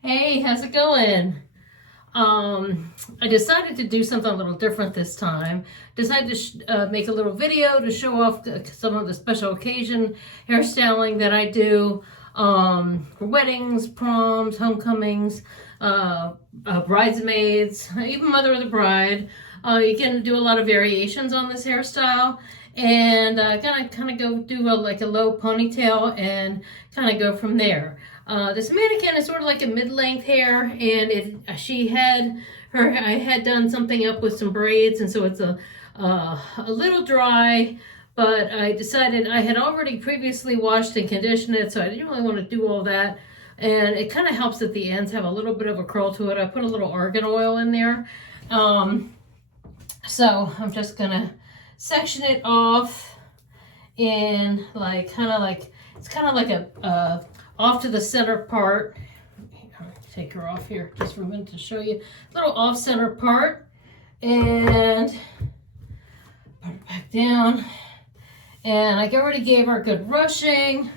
Hey, how's it going? I decided to do something a little different this time. Decided to make a little video to show off some of the special occasion hairstyling that I do for weddings, proms, homecomings, bridesmaids, even mother of the bride. You can do a lot of variations on this hairstyle. And gonna kind of go do like a low ponytail and kind of go from there. This mannequin is sort of like a mid-length hair, and I had done something up with some braids, and so it's a little dry. But I decided I had already previously washed and conditioned it, so I didn't really want to do all that. And it kind of helps that the ends have a little bit of a curl to it. I put a little argan oil in there. So I'm just gonna section it off in like it's kind of like a off to the center part. Take her off here just for a minute to show you. Little off center part, and put it back down. And I already gave her a good brushing.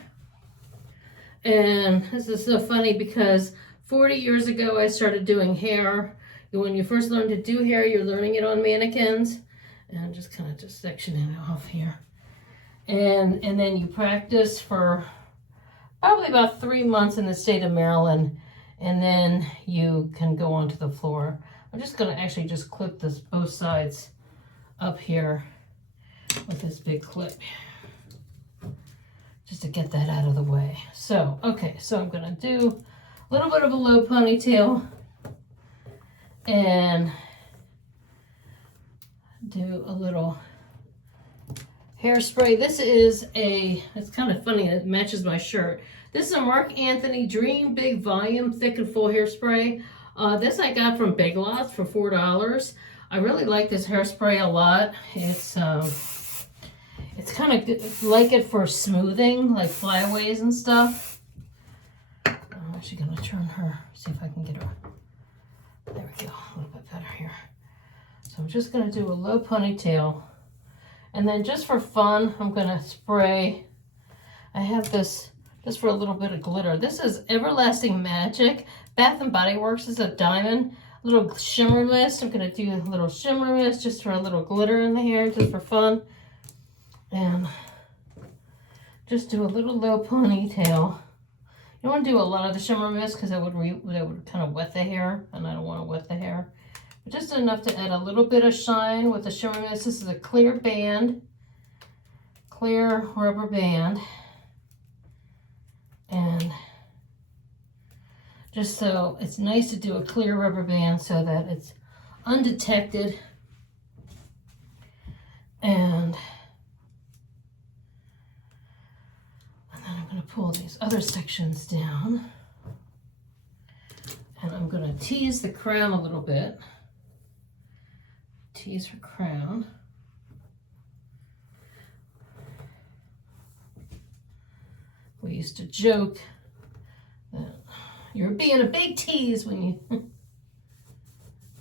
And this is so funny because 40 years ago I started doing hair. When you first learn to do hair, you're learning it on mannequins. And I'm just kind of just sectioning it off here. And then you practice for probably about 3 months in the state of Maryland, and then you can go onto the floor. I'm just going to actually just clip this both sides up here with this big clip, just to get that out of the way. So, okay, so I'm going to do a little bit of a low ponytail and do a little hairspray. This is it's kind of funny, it matches my shirt. This is a Mark Anthony Dream Big Volume Thick and Full Hairspray. This I got from Big Lots for $4. I really like this hairspray a lot. It's kind of good, like it for smoothing, like flyaways and stuff. I'm actually gonna turn her, see if I can get her. There we go, a little bit better here. So I'm just gonna do a low ponytail. And then just for fun, I'm gonna spray. I have this just for a little bit of glitter. This is Everlasting Magic. Bath and Body Works is a diamond. Little shimmer mist. I'm gonna do a little shimmer mist just for a little glitter in the hair, just for fun. And just do a little low ponytail. You don't want to do a lot of the shimmer mist because that would kind of wet the hair, and I don't want to wet the hair. But just enough to add a little bit of shine with the shimmer mist. This is a clear band, clear rubber band. And just so it's nice to do a clear rubber band so that it's undetected. And then I'm going to pull these other sections down. And I'm going to tease the crown a little bit. Tease her crown. We used to joke that you're being a big tease when you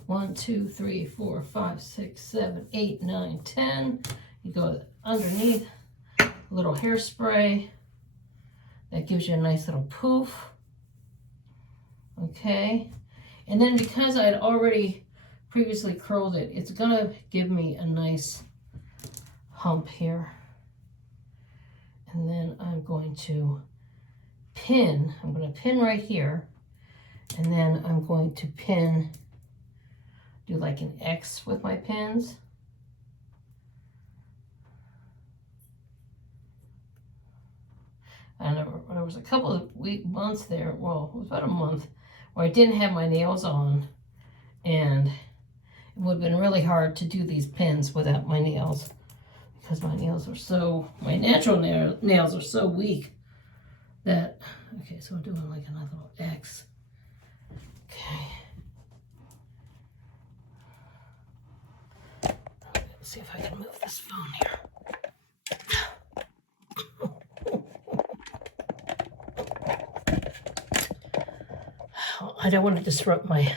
1, 2, 3, 4, 5, 6, 7, 8, 9, 10. You go underneath, a little hairspray. That gives you a nice little poof. Okay. And then because I'd already previously curled it, it's gonna give me a nice hump here. And then I'm going to pin. I'm going to pin right here. And then I'm going to do like an X with my pins. And there was a couple of months there, well, it was about a month, where I didn't have my nails on. And it would have been really hard to do these pins without my nails, because my nails are my natural nails are so weak that, okay, so I'm doing like another little X. Okay. Let's see if I can move this phone here. I don't want to disrupt I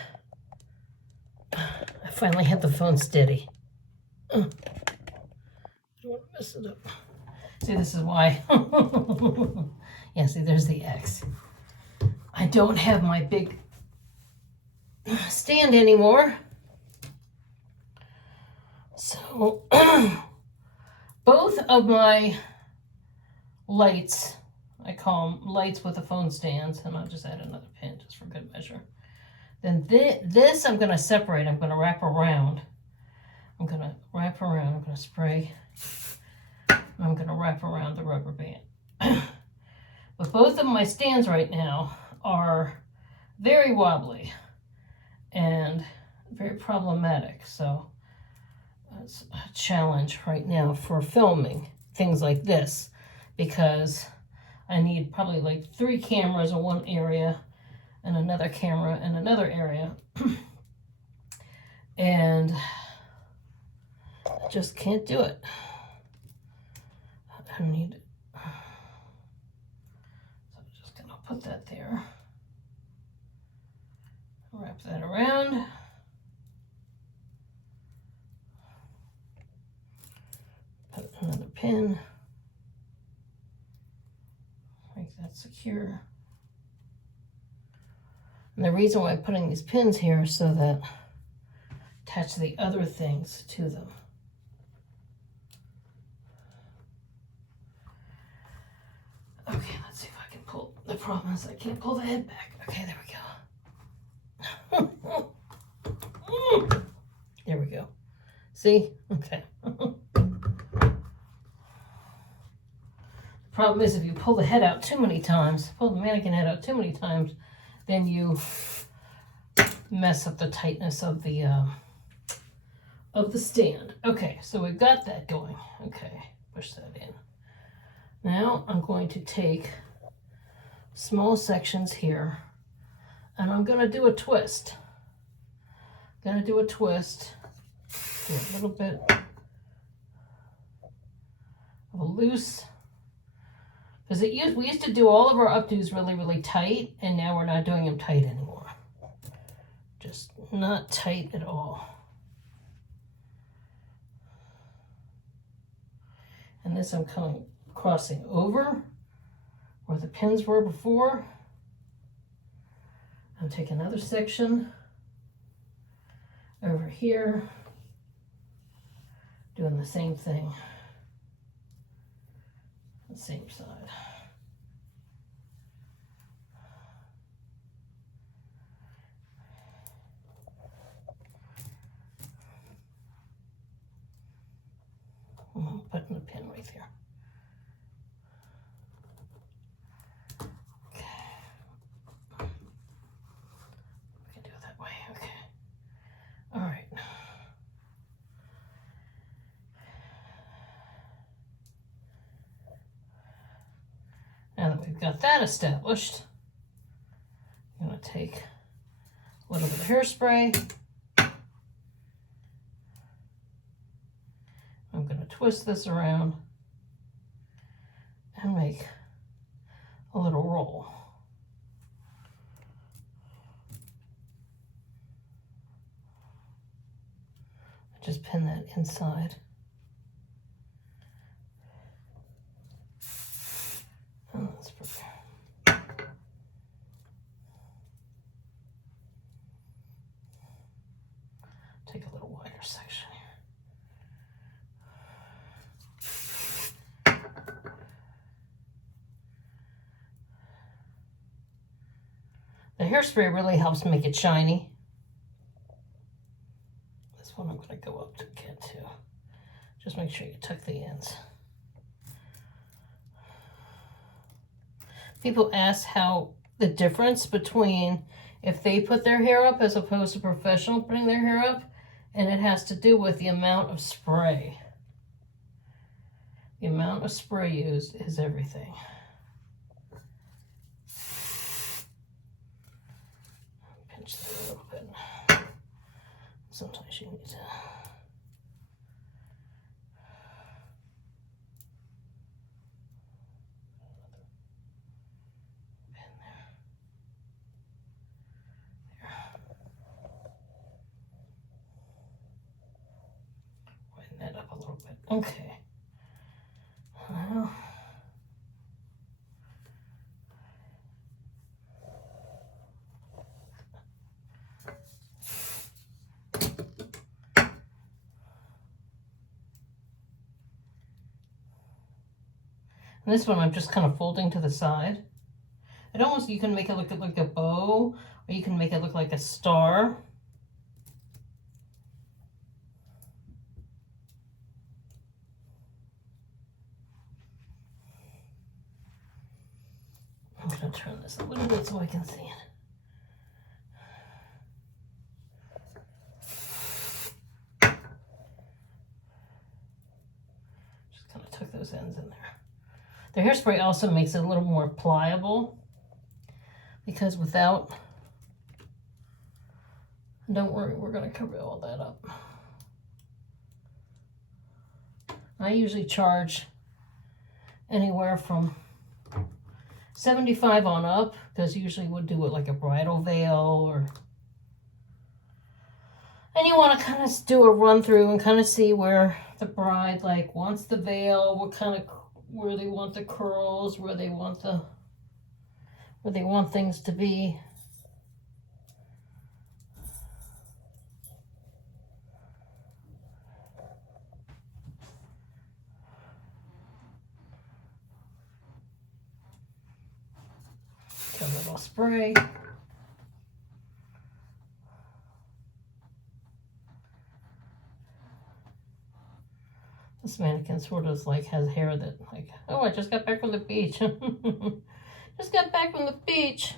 finally had the phone steady. I don't want to mess it up. See, this is why. Yeah, see, there's the X. I don't have my big stand anymore. So both of my lights, I call them lights with the phone stands, and I'll just add another pin just for good measure. Then this I'm going to separate. I'm going to wrap around. I'm going to wrap around. I'm going to spray. I'm going to wrap around the rubber band. But both of my stands right now are very wobbly and very problematic. So it's a challenge right now for filming things like this, because I need probably like 3 cameras in one area and another camera in another area. And I just can't do it. I need it. So I'm just gonna put that there. Wrap that around. Put another pin. Make that secure. And the reason why I'm putting these pins here is so that attach the other things to them. Okay, let's see if I can pull. The problem is I can't pull the head back. Okay, there we go. There we go. See? Okay. The problem is if you pull the head out too many times, pull the mannequin head out too many times, then you mess up the tightness of the stand. Okay, so we've got that going. Okay, push that in. Now I'm going to take small sections here, and I'm going to do a twist. Do a little bit of a loose, because we used to do all of our updos really, really tight, and now we're not doing them tight anymore. Just not tight at all. And this I'm crossing over where the pins were before. I'll take another section over here, doing the same thing, the same side. I'm putting the pin right there. Now that we've got that established, I'm going to take a little bit of hairspray. I'm going to twist this around and make a little roll. Just pin that inside. Oh, that's pretty. Take a little wider section here. The hairspray really helps make it shiny. This one I'm going to go up to again too. Just make sure you tuck the ends. People ask how the difference between if they put their hair up as opposed to professional putting their hair up, and it has to do with the amount of spray. The amount of spray used is everything. Pinch that a little bit. Sometimes you need to. That up a little bit. Okay. Well, And this one I'm just kind of folding to the side. It almost, you can make it look like a bow, or you can make it look like a star. I'm going to turn this a little bit so I can see it. Just kind of tuck those ends in there. The hairspray also makes it a little more pliable, because without, don't worry, we're going to cover all that up. I usually charge anywhere from $75 on up, because usually we'll do it like a bridal veil, or, and you want to kind of do a run through and kind of see where the bride like wants the veil, what kind of, where they want the curls, where they want things to be. A little spray. This mannequin sort of like has hair that like, oh, I just got back from the beach. Just got back from the beach.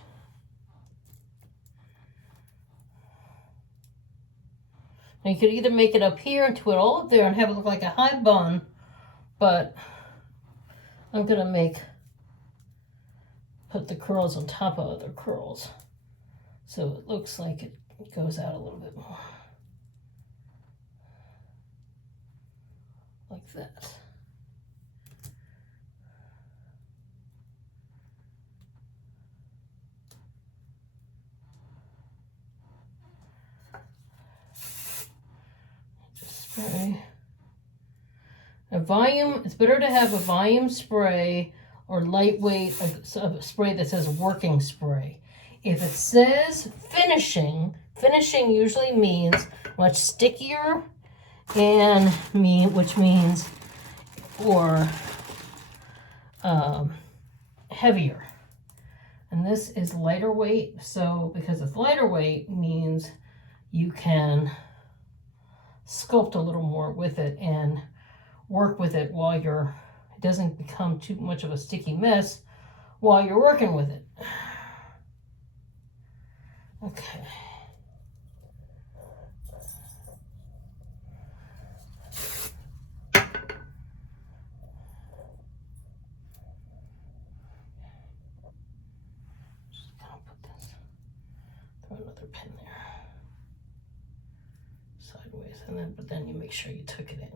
Now you could either make it up here and do it all up there and have it look like a high bun, but I'm gonna put the curls on top of other curls, so it looks like it goes out a little bit more. Like that. Just spray. A volume, it's better to have a volume spray or lightweight, a spray that says working spray. If it says finishing, finishing usually means much stickier, and which means, or heavier. And this is lighter weight, so because it's lighter weight means you can sculpt a little more with it and work with it while it doesn't become too much of a sticky mess while you're working with it. Okay. Just gonna put this, throw another pin there, sideways, and but then you make sure you tuck it in.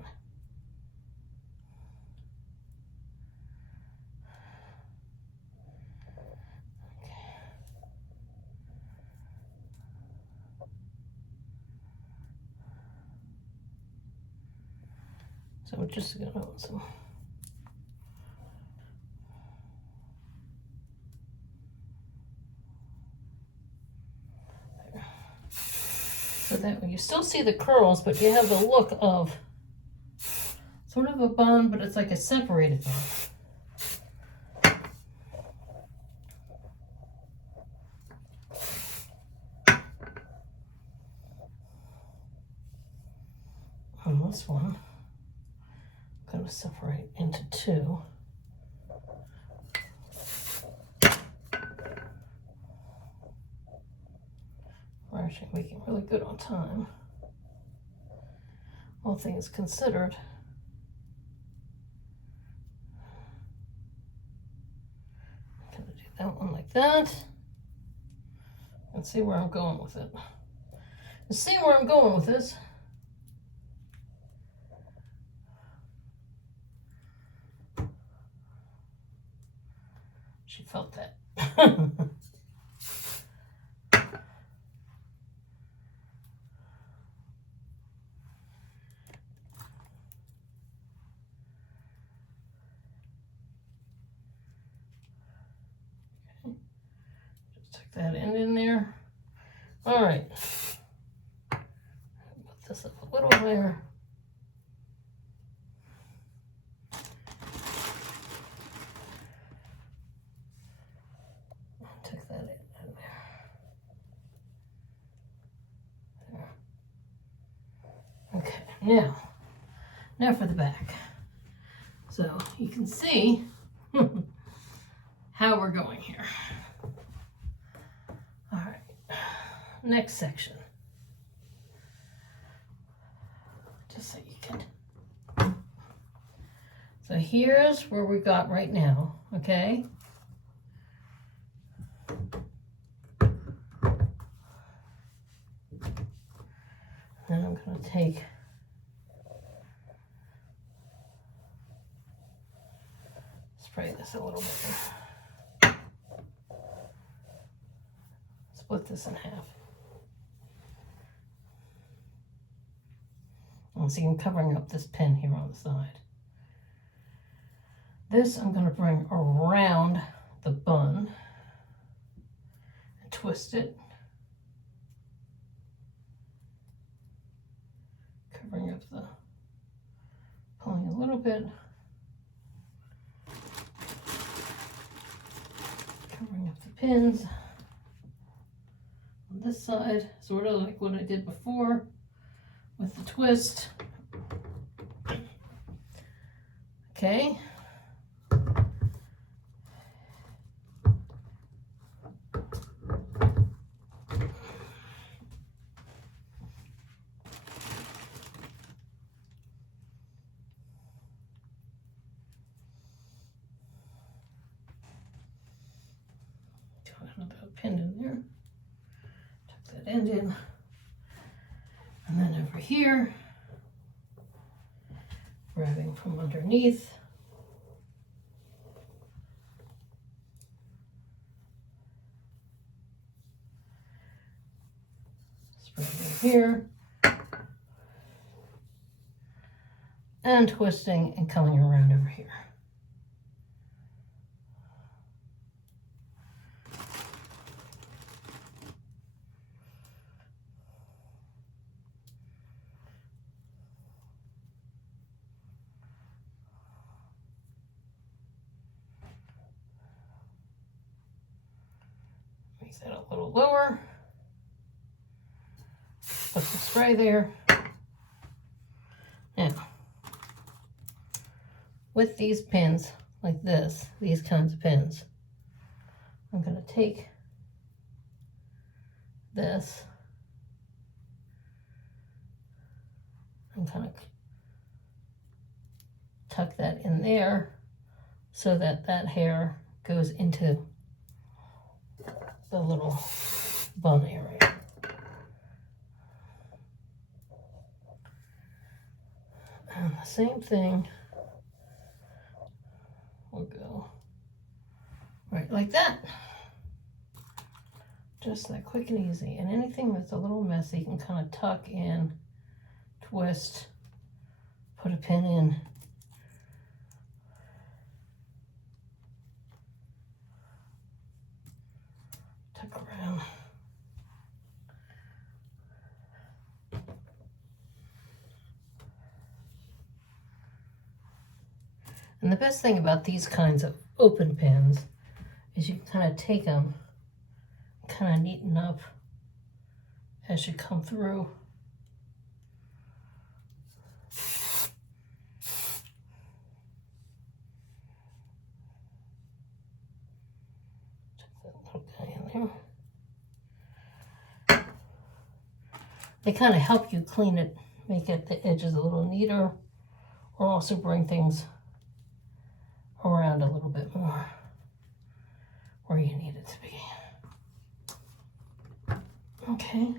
So we're just gonna put some. There. So that you still see the curls, but you have the look of sort of a bun, but it's like a separated bun. On this one, I'm going to separate into two. We're actually making really good on time, all things considered. I'm going to do that one like that, and see where I'm going with it. And see where I'm going with this. She felt that. Just tuck that end in there. All right. Put this up a little higher. Now for the back. So you can see how we're going here. All right, next section. Just so you can. So here's where we got right now, okay? Then I'm going to take spray this a little bit. Split this in half. And see, I'm covering up this pin here on the side. This I'm going to bring around the bun and twist it. Covering up the, pulling a little bit. Covering up the pins on this side, sort of like what I did before with the twist. Okay. Another pin in there. Tuck that end in. And then over here, grabbing from underneath. Spreading here. And twisting and coming around over here. Make that a little lower. Put the spray there. Now, with these pins like this, these kinds of pins, I'm going to take this and kind of tuck that in there so that that hair goes into the little bun area. And the same thing will go right like that. Just that quick and easy. And anything that's a little messy, you can kind of tuck in, twist, put a pin in. Tuck around. And the best thing about these kinds of open pins is you can kind of take them, kind of neaten up as you come through. Tuck that little guy in there. They kind of help you clean it, make it the edges a little neater, or also bring things around a little bit more where you need it to be. Okay.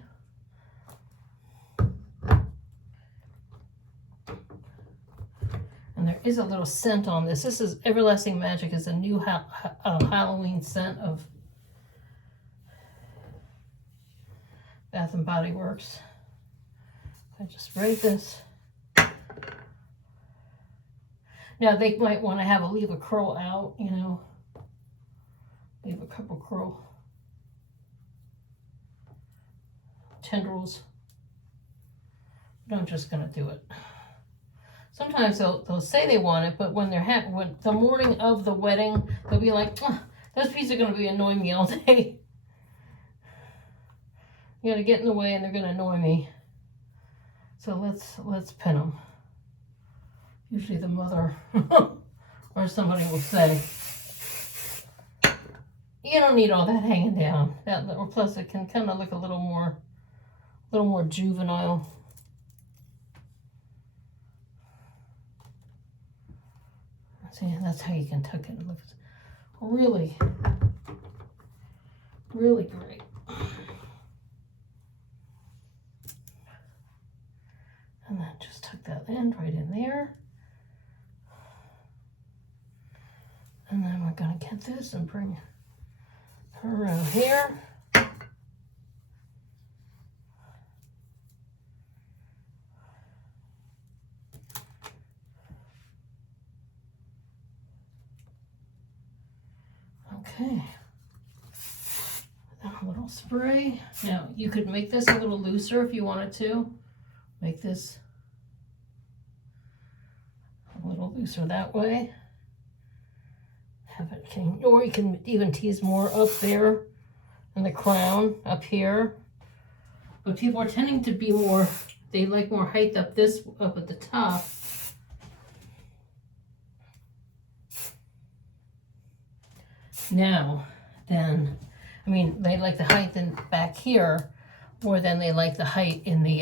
And there is a little scent on this. This is Everlasting Magic, is a new Halloween scent of Bath and Body Works. I just spray this. Now they might want to leave a curl out, you know, leave a couple curl tendrils. But I'm just gonna do it. Sometimes they'll say they want it, but when when the morning of the wedding, they'll be like, those pieces are gonna be annoying me all day. You're gonna get in the way and they're gonna annoy me. So let's pin them. Usually the mother or somebody will say, you don't need all that hanging down. Or plus it can kind of look a little more juvenile. See, that's how you can tuck it. It looks really, really great. And then just tuck that end right in there. And then we're going to get this and bring her around here. Okay. Then a little spray. Now, you could make this a little looser if you wanted to. Make this a little looser that way. Have it or you can even tease more up there in the crown up here. But people are tending to be more, they like more height up at the top. Now, then, I mean, they like the height in back here more than they like the height in the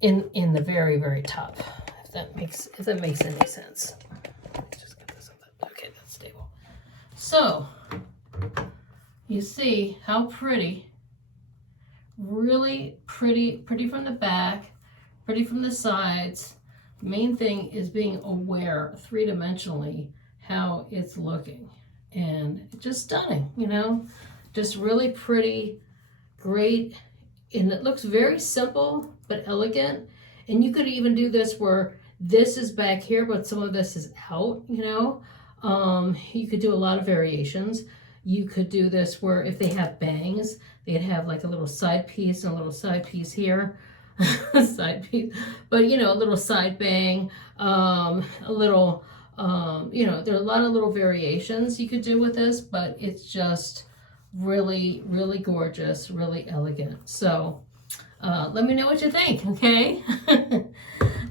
in the very, very top, if that makes any sense. Just get this up. Okay, that's stable. So you see how pretty, really pretty from the back, pretty from the sides. The main thing is being aware three-dimensionally how it's looking, and just stunning, you know, just really pretty, great. And it looks very simple but elegant. And you could even do this where this is back here, but some of this is out, you know. You could do a lot of variations. You could do this where if they have bangs, they'd have like a little side piece and a little side piece here. Side piece. But, you know, a little side bang, a little, you know, there are a lot of little variations you could do with this, but it's just really, really gorgeous, really elegant. So let me know what you think, okay?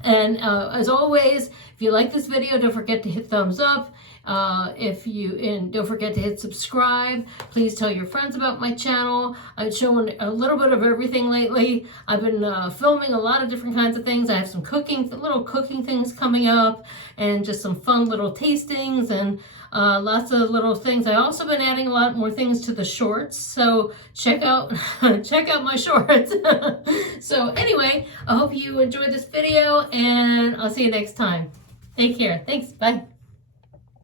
And as always, if you like this video, don't forget to hit thumbs up. Don't forget to hit subscribe. Please tell your friends about my channel. I'm showing a little bit of everything lately. I've been filming a lot of different kinds of things. I have some little cooking things coming up, and just some fun little tastings and lots of little things. I've also been adding a lot more things to the shorts, so check out my shorts. So anyway, I hope you enjoyed this video, and I'll see you next time. Take care. Thanks. Bye.